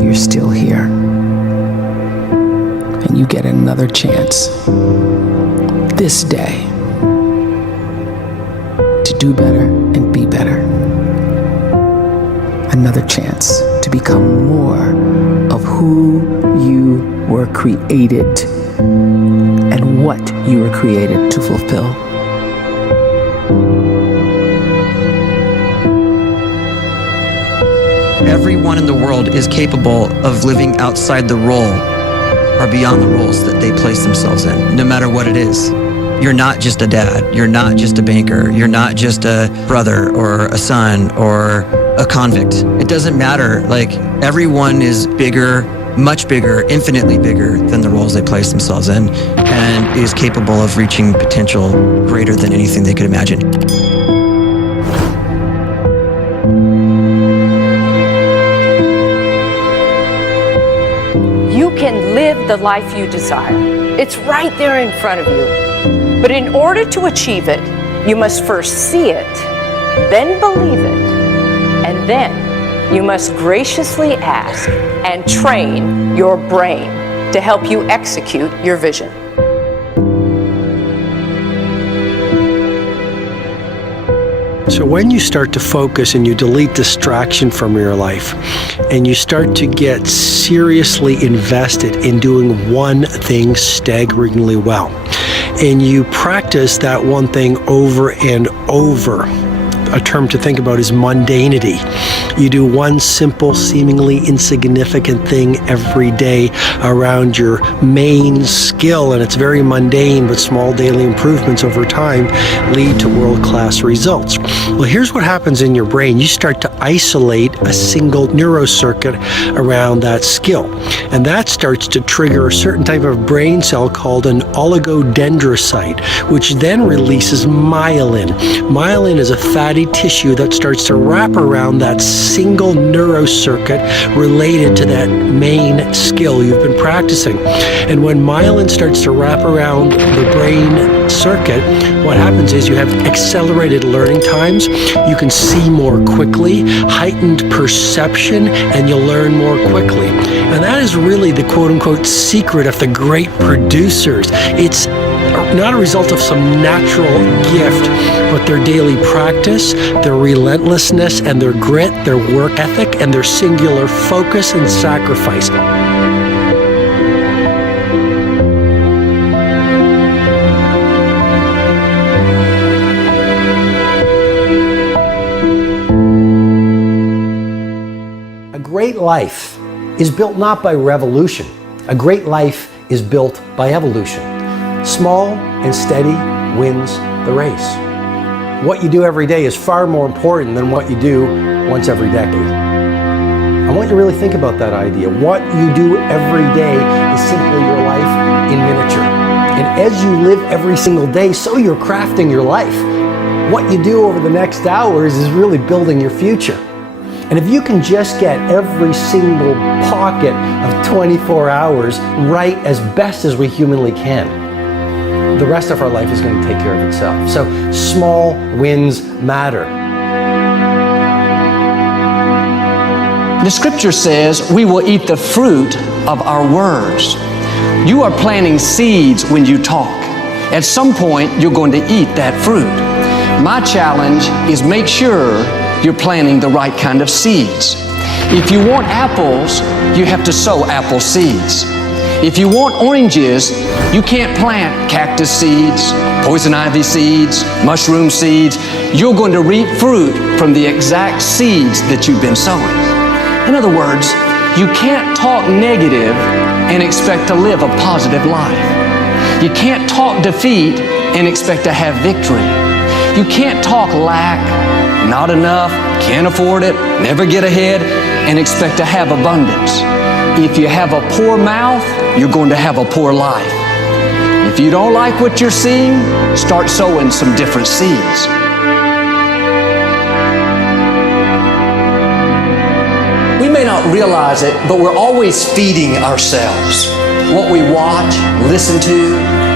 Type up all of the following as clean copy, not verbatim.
you're still here. And you get another chance this day to do better and be better. Another chance to become more of who you were created and what you were created to fulfill. Everyone in the world is capable of living outside the role or beyond the roles that they place themselves in, no matter what it is. You're not just a dad, you're not just a banker, you're not just a brother or a son or a convict. It doesn't matter. Like, everyone is bigger, much bigger, infinitely bigger than the roles they place themselves in, and is capable of reaching potential greater than anything they could imagine. You can live the life you desire. It's right there in front of you. But in order to achieve it, you must first see it, then believe it, and then you must graciously ask and train your brain to help you execute your vision. So when you start to focus and you delete distraction from your life, and you start to get seriously invested in doing one thing staggeringly well, and you practice that one thing over and over, a term to think about is mundanity. You do one simple, seemingly insignificant thing every day around your main skill, and it's very mundane, but small daily improvements over time lead to world-class results. Well, here's what happens in your brain. You start to isolate a single neurocircuit around that skill, and that starts to trigger a certain type of brain cell called an oligodendrocyte, which then releases myelin. Myelin is a fatty tissue that starts to wrap around that single neurocircuit related to that main skill you've been practicing. And when myelin starts to wrap around the brain circuit, what happens is you have accelerated learning times, you can see more quickly, heightened perception, and you'll learn more quickly. And that is really the quote-unquote secret of the great producers. It's not a result of some natural gift, but their daily practice, their relentlessness and their grit, their work ethic, and their singular focus and sacrifice. A great life is built not by revolution. A great life is built by evolution. Small and steady wins the race. What you do every day is far more important than what you do once every decade. I want you to really think about that idea. What you do every day is simply your life in miniature. And as you live every single day, so you're crafting your life. What you do over the next hours is really building your future. And if you can just get every single pocket of 24 hours right as best as we humanly can, the rest of our life is going to take care of itself. So small wins matter. The scripture says we will eat the fruit of our words. You are planting seeds when you talk. At some point, you're going to eat that fruit. My challenge is make sure you're planting the right kind of seeds. If you want apples, you have to sow apple seeds. If you want oranges, you can't plant cactus seeds, poison ivy seeds, mushroom seeds. You're going to reap fruit from the exact seeds that you've been sowing. In other words, you can't talk negative and expect to live a positive life. You can't talk defeat and expect to have victory. You can't talk lack, not enough, can't afford it, never get ahead, and expect to have abundance. If you have a poor mouth, you're going to have a poor life. If you don't like what you're seeing, start sowing some different seeds. We may not realize it, but we're always feeding ourselves. What we watch, listen to,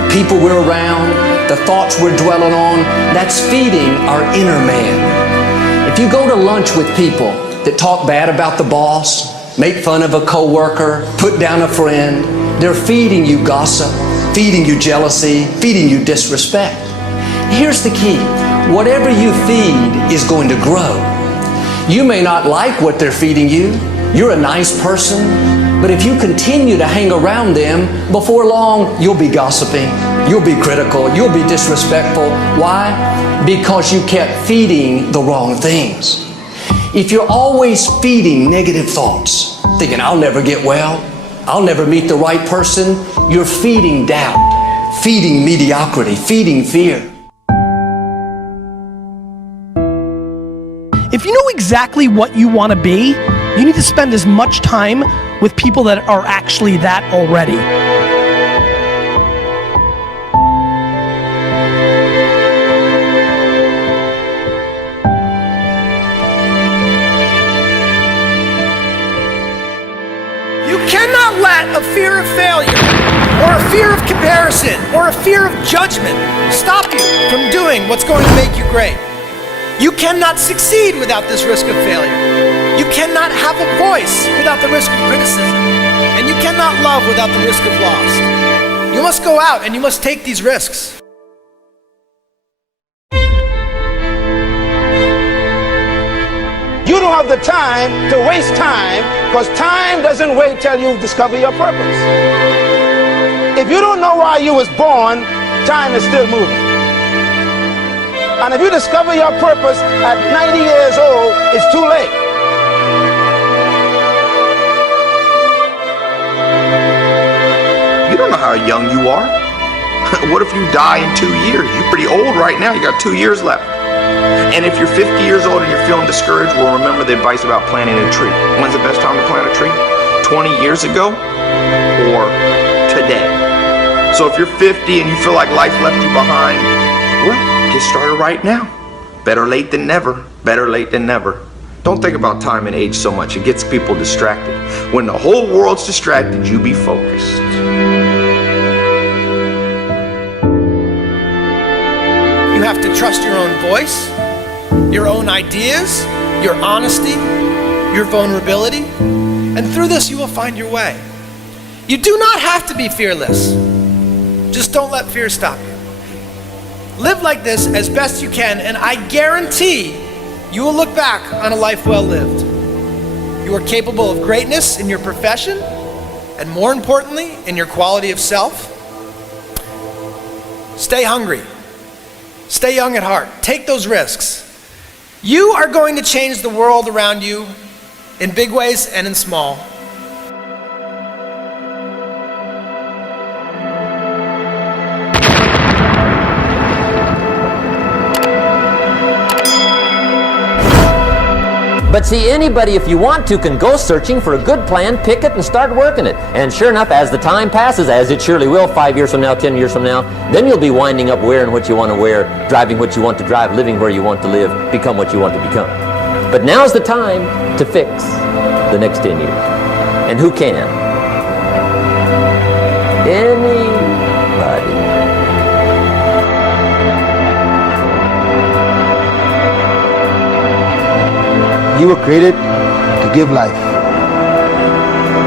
the people we're around, the thoughts we're dwelling on, that's feeding our inner man. If you go to lunch with people that talk bad about the boss, make fun of a coworker, put down a friend. They're feeding you gossip, feeding you jealousy, feeding you disrespect. Here's the key. Whatever you feed is going to grow. You may not like what they're feeding you. You're a nice person, but if you continue to hang around them, before long, you'll be gossiping, you'll be critical, you'll be disrespectful. Why? Because you kept feeding the wrong things. If you're always feeding negative thoughts, thinking, I'll never get well, I'll never meet the right person, you're feeding doubt, feeding mediocrity, feeding fear. If you know exactly what you want to be, you need to spend as much time with people that are actually that already. You cannot let a fear of failure, or a fear of comparison, or a fear of judgment stop you from doing what's going to make you great. You cannot succeed without this risk of failure. You cannot have a voice without the risk of criticism. And you cannot love without the risk of loss. You must go out and you must take these risks. You don't have the time to waste time, because time doesn't wait till you discover your purpose. If you don't know why you was born, time is still moving. And if you discover your purpose at 90 years old, it's too late. You don't know how young you are. What if you die in 2 years? You're pretty old right now. You got 2 years left. And if you're 50 years old and you're feeling discouraged, well, remember the advice about planting a tree. When's the best time to plant a tree? 20 years ago or today? So if you're 50 and you feel like life left you behind, well, get started right now. Better late than never. Better late than never. Don't think about time and age so much. It gets people distracted. When the whole world's distracted, you be focused. You have to trust your own voice, your own ideas, your honesty, your vulnerability, and through this you will find your way. You do not have to be fearless. Just don't let fear stop you. Live like this as best you can, and I guarantee you will look back on a life well lived. You are capable of greatness in your profession, and more importantly, in your quality of self. Stay hungry. Stay young at heart. Take those risks. You are going to change the world around you in big ways and in small. But see, anybody, if you want to, can go searching for a good plan, pick it, and start working it. And sure enough, as the time passes, as it surely will 5 years from now, 10 years from now, then you'll be winding up wearing what you want to wear, driving what you want to drive, living where you want to live, become what you want to become. But now's the time to fix the next 10 years. And who can? Anybody. You were created to give life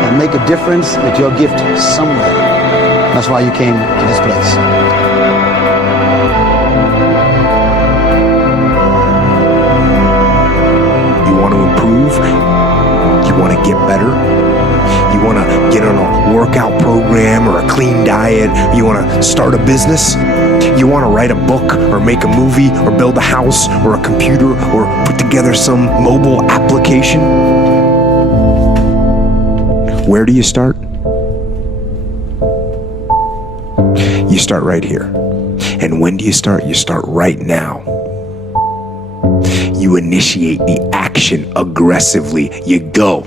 and make a difference with your gift somewhere. That's why you came to this place. You want to improve? You want to get better? You want to get on a workout program or a clean diet? You want to start a business? You want to write a book or make a movie or build a house or a computer or put together some mobile application? Where do you start? You start right here. And when do you start? You start right now. You initiate the action aggressively. You go.